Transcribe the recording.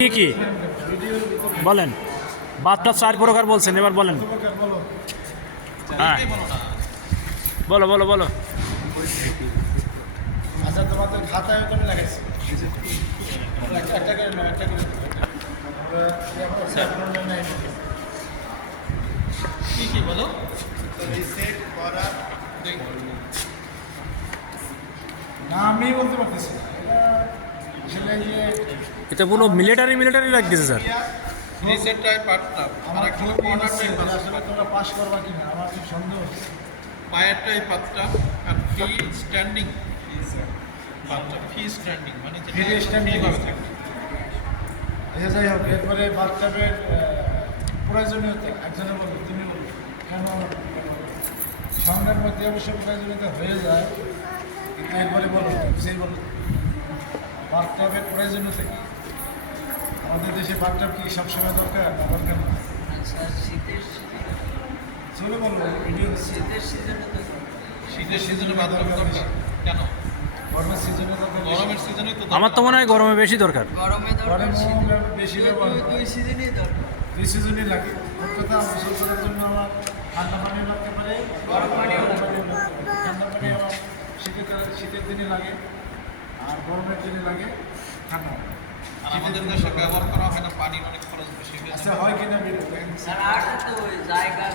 কি কি? বলেন। বাথটাব চার প্রকার বলছেন, এবার বলেন। হ্যাঁ। বলো বলো বলো। আচ্ছা না, আমি বলতে পারতেছি। এটা পুরো মিলিটারি মিলিটারি লাগতেছে, স্যার রিসেটটাই আমার পারতাম তোমরা আমার সন্দেহ। পায়েরটাই স্ট্যান্ডিং স্ট্যান্ডিং মানে প্রয়োজনীয়তা একজনে বলবে তুমি বলবে কেন সঙ্গের মধ্যে অবশ্য প্রয়োজনীয়তা হয়ে যায় কিন্তু এরপরে বলো সেই বলো বাথটাবের প্রয়োজনীয়তা কি? আমাদের দেশে বাথটাব কি সবসময় দরকার না দরকার না? আচ্ছা চলে বলব ভিডিও শীতের সিজনে শীতের সিজনে দরকার কেন? গরমের সিজনে দরকার গরমের সিজনে তো আমার তো মনে হয় গরমে বেশি দরকার। গরমে গরমে দরকার শীতে বেশি দুই- দুই- দুই সিজনেই দরকার। দুই সিজনই লাগে। গোসল করার জন্য আমার ঠান্ডা পানিও লাগতে পারে গরম পানিও লাগতে পারে। ঠান্ডা পানি আমার শীতের শীতের দিনে লাগে। গরমের দিনে লাগে ঠান্ডা আর আমাদের দেশে ব্যবহার করা হয় না পানির অনেক খরচ বেশি হয়ে আচ্ছা হয় কিনা বিরোধ? আর আসে তো জায়গা